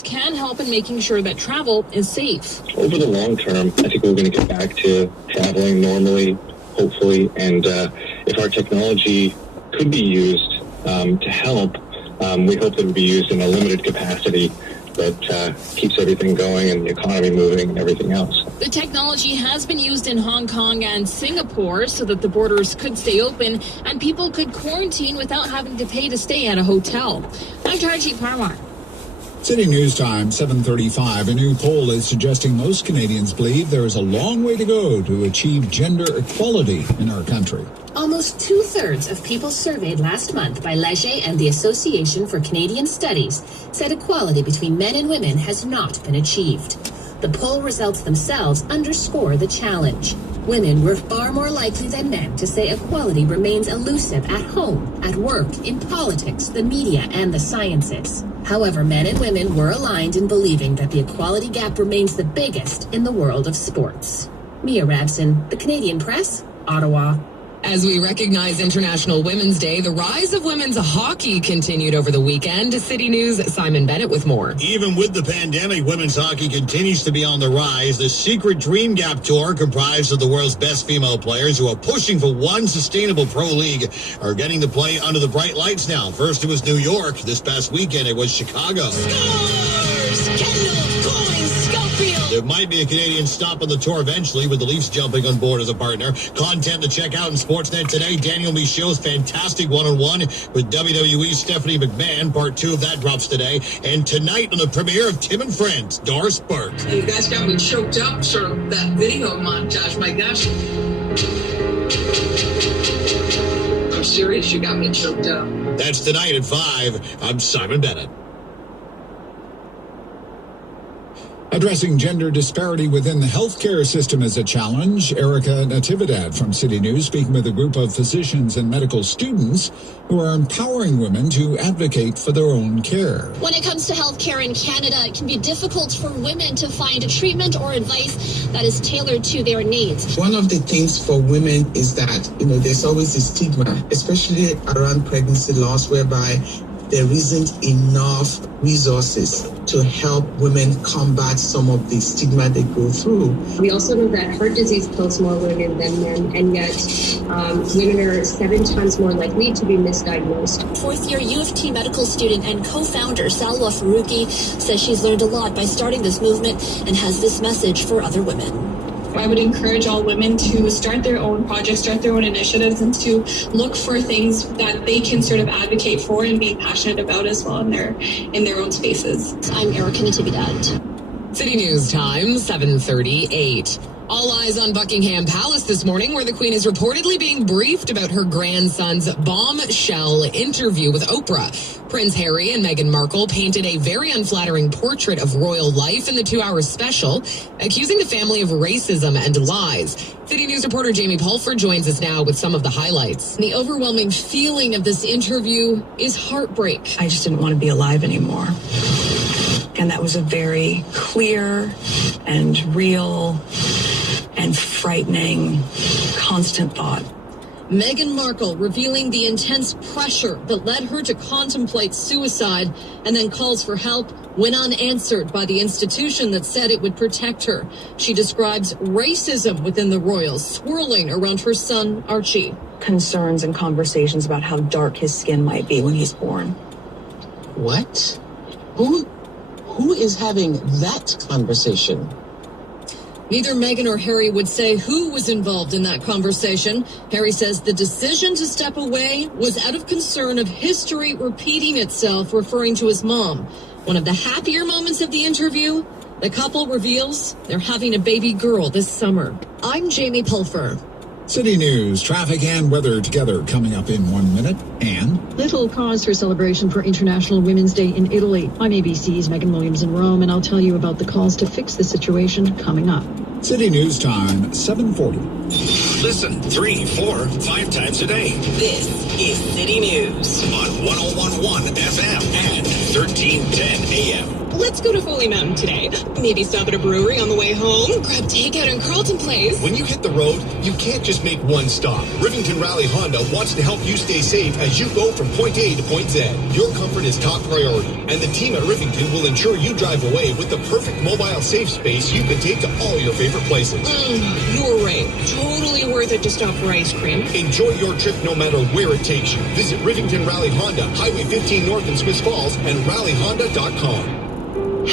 sports can help in making sure that travel is safe. Over the long term, I think we're going to get back to traveling normally, hopefully, and if our technology could be used to help, we hope that it would be used in a limited capacity that keeps everything going and the economy moving and everything else. The technology has been used in Hong Kong and Singapore so that the borders could stay open and people could quarantine without having to pay to stay at a hotel. I'm March8 Parmar. City News Time, 7:35. A new poll is suggesting most Canadians believe there is a long way to go to achieve gender equality in our country. Almost 2/3 of people surveyed last month by Leger and the Association for Canadian Studies said equality between men and women has not been achieved. The poll results themselves underscore the challenge. Women were far more likely than men to say equality remains elusive at home, at work, in politics, the media, and the sciences. However, men and women were aligned in believing that the equality gap remains the biggest in the world of sports. Mia Rabson, The Canadian Press, Ottawa. As we recognize International Women's Day, the rise of women's hockey continued over the weekend. City News' Simon Bennett with more. Even with the pandemic, women's hockey continues to be on the rise. The Secret Dream Gap Tour, comprised of the world's best female players who are pushing for one sustainable pro league, are getting to play under the bright lights now. First it was New York. This past weekend it was Chicago. Scores! Kendall Coyne Schofield! There might be a Canadian stop on the tour eventually, with the Leafs jumping on board as a partner. Content to check out in Sportsnet today. Daniel Michaud's fantastic one-on-one with WWE's Stephanie McMahon. Part 2 of that drops today. And tonight on the premiere of Tim and Friends, Doris Burke. You guys got me choked up, sort of that video montage. My gosh. I'm serious, you got me choked up. That's tonight at 5. I'm Simon Bennett. Addressing gender disparity within the healthcare system is a challenge. Erica Natividad from City News speaking with a group of physicians and medical students who are empowering women to advocate for their own care. When it comes to healthcare in Canada, it can be difficult for women to find a treatment or advice that is tailored to their needs. One of the things for women is that, there's always a stigma, especially around pregnancy loss, whereby there isn't enough resources to help women combat some of the stigma they go through. We also know that heart disease kills more women than men, and yet women are 7 times more likely to be misdiagnosed. Fourth-year U of T medical student and co-founder Salwa Faruqi says she's learned a lot by starting this movement and has this message for other women. I would encourage all women to start their own projects, start their own initiatives, and to look for things that they can sort of advocate for and be passionate about as well in their own spaces. I'm Erica Natividad. City News Time, 7:38. All eyes on Buckingham Palace this morning, where the Queen is reportedly being briefed about her grandson's bombshell interview with Oprah. Prince Harry and Meghan Markle painted a very unflattering portrait of royal life in the 2-hour special, accusing the family of racism and lies. City News reporter Jamie Pulford joins us now with some of the highlights. The overwhelming feeling of this interview is heartbreak. I just didn't want to be alive anymore. And that was a very clear and real and frightening, constant thought. Meghan Markle revealing the intense pressure that led her to contemplate suicide and then calls for help when unanswered by the institution that said it would protect her. She describes racism within the royals swirling around her son, Archie. Concerns and conversations about how dark his skin might be when he's born. What? Who is having that conversation? Neither Meghan or Harry would say who was involved in that conversation. Harry says the decision to step away was out of concern of history repeating itself, referring to his mom. One of the happier moments of the interview, the couple reveals they're having a baby girl this summer. I'm Jamie Pulfer. City News, traffic and weather together coming up in 1 minute. And little cause for celebration for International Women's Day in Italy. I'm ABC's Megan Williams in Rome, and I'll tell you about the calls to fix the situation coming up. City News Time, 7:40. Listen 3, 4, 5 times a day. This is City News on 101.1 FM and 1310 AM. Let's go to Foley Mountain today. Maybe stop at a brewery on the way home. Grab takeout in Carlton Place. When you hit the road, you can't just make one stop. Rivington Rally Honda wants to help you stay safe as you go from point A to point Z. Your comfort is top priority, and the team at Rivington will ensure you drive away with the perfect mobile safe space you can take to all your favorite places. You're right. Totally worth it to stop for ice cream. Enjoy your trip no matter where it takes you. Visit Rivington Rally Honda, Highway 15 North in Smiths Falls, and rallyhonda.com.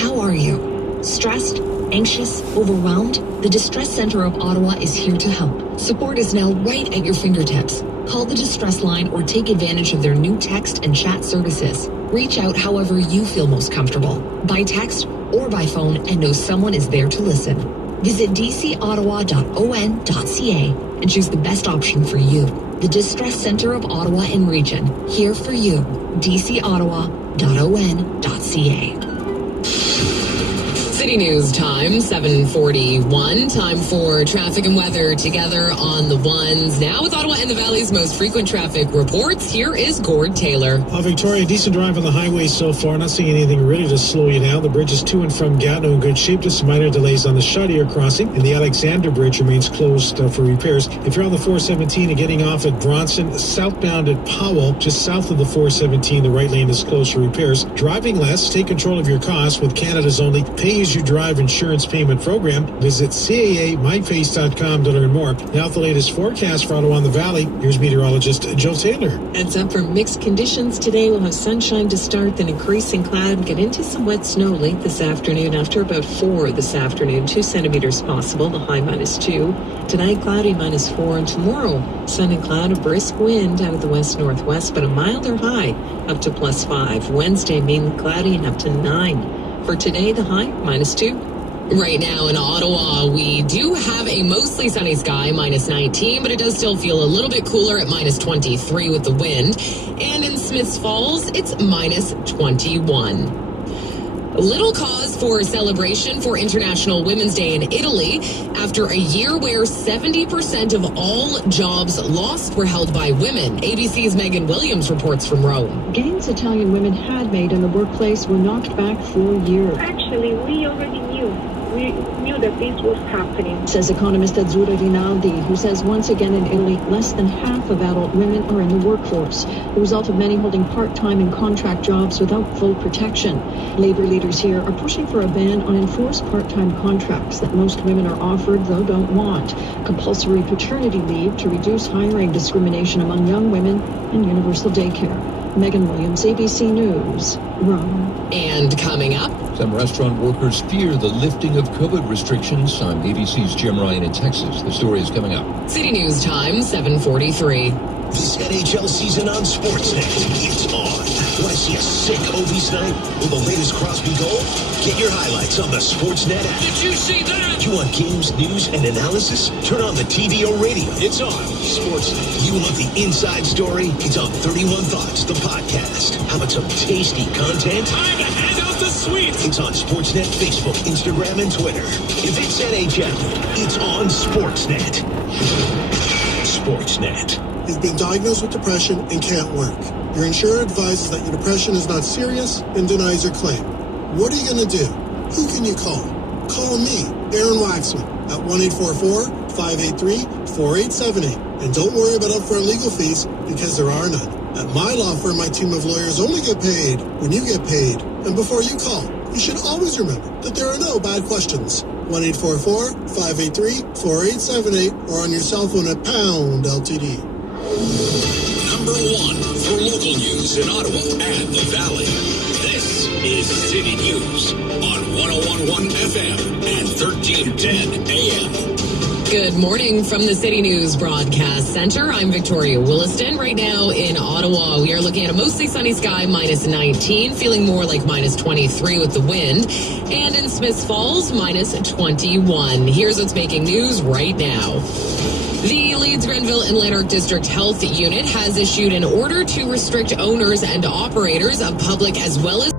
How are you? Stressed? Anxious? Overwhelmed? The Distress Center of Ottawa is here to help. Support is now right at your fingertips. Call the Distress Line or take advantage of their new text and chat services. Reach out however you feel most comfortable, by text or by phone, and know someone is there to listen. Visit dcottawa.on.ca and choose the best option for you. The Distress Center of Ottawa and Region, here for you. dcottawa.on.ca. City News time, 7:41. Time for traffic and weather together on the ones. Now with Ottawa and the Valley's most frequent traffic reports, here is Gord Taylor. Victoria, decent drive on the highway so far. Not seeing anything really to slow you down. The bridges to and from Gatineau in good shape. Just some minor delays on the Chaudière crossing, and the Alexander Bridge remains closed for repairs. If you're on the 417 and getting off at Bronson, southbound at Powell, just south of the 417, the right lane is closed for repairs. Driving less, take control of your costs with Canada's only pay-as-you-drive insurance payment program. Visit CAAMyFace.com to learn more. Now the latest forecast for Ottawa and the Valley. Here's meteorologist Joe Taylor. Heads up for mixed conditions today. We'll have sunshine to start, then increasing cloud, get into some wet snow late this afternoon after about 4 this afternoon. 2 centimeters possible, the high -2. Tonight, cloudy -4, and tomorrow, sun and cloud, a brisk wind out of the west-northwest, but a milder high up to +5. Wednesday, mainly cloudy and up to 9. For today, the high, -2. Right now in Ottawa, we do have a mostly sunny sky, -19, but it does still feel a little bit cooler at -23 with the wind. And in Smiths Falls, it's -21. Little cause for celebration for International Women's Day in Italy after a year where 70% of all jobs lost were held by women. ABC's Megan Williams reports from Rome. Gains Italian women had made in the workplace were knocked back for years. Actually, we already knew. We knew that this was happening, says economist Azzurra Rinaldi, who says once again in Italy, less than half of adult women are in the workforce, the result of many holding part-time and contract jobs without full protection. Labor leaders here are pushing for a ban on enforced part-time contracts that most women are offered, though don't want, compulsory paternity leave to reduce hiring discrimination among young women, and universal daycare. Megan Williams, ABC News, Rome. And coming up, some restaurant workers fear the lifting of COVID restrictions. I'm ABC's Jim Ryan in Texas. The story is coming up. City News time, 7:43. This NHL season on Sportsnet, it's on. Want to see a sick Ovies night with the latest Crosby goal? Get your highlights on the Sportsnet app. Did you see that? You want games, news, and analysis? Turn on the TV or radio. It's on Sportsnet. You want the inside story? It's on 31 Thoughts, the podcast. How about some tasty content? Time to hand out the sweets. It's on Sportsnet, Facebook, Instagram, and Twitter. If it's NHL, it's on Sportsnet. Sportsnet. You've been diagnosed with depression and can't work. Your insurer advises that your depression is not serious and denies your claim. What are you going to do? Who can you call? Call me, Aaron Waxman, at 1-844-583-4878. And don't worry about upfront legal fees, because there are none. At my law firm, my team of lawyers only get paid when you get paid. And before you call, you should always remember that there are no bad questions. 1-844-583-4878 or on your cell phone at pound LTD. Number 1 for local news in Ottawa and the Valley. This is City News on 101.1 FM and 1310 AM. Good morning from the City News Broadcast Center. I'm Victoria Williston. Right now in Ottawa, we are looking at a mostly sunny sky, -19, feeling more like -23 with the wind. And in Smiths Falls, -21. Here's what's making news right now. The Leeds, Grenville, and Lanark District Health Unit has issued an order to restrict owners and operators of public as well as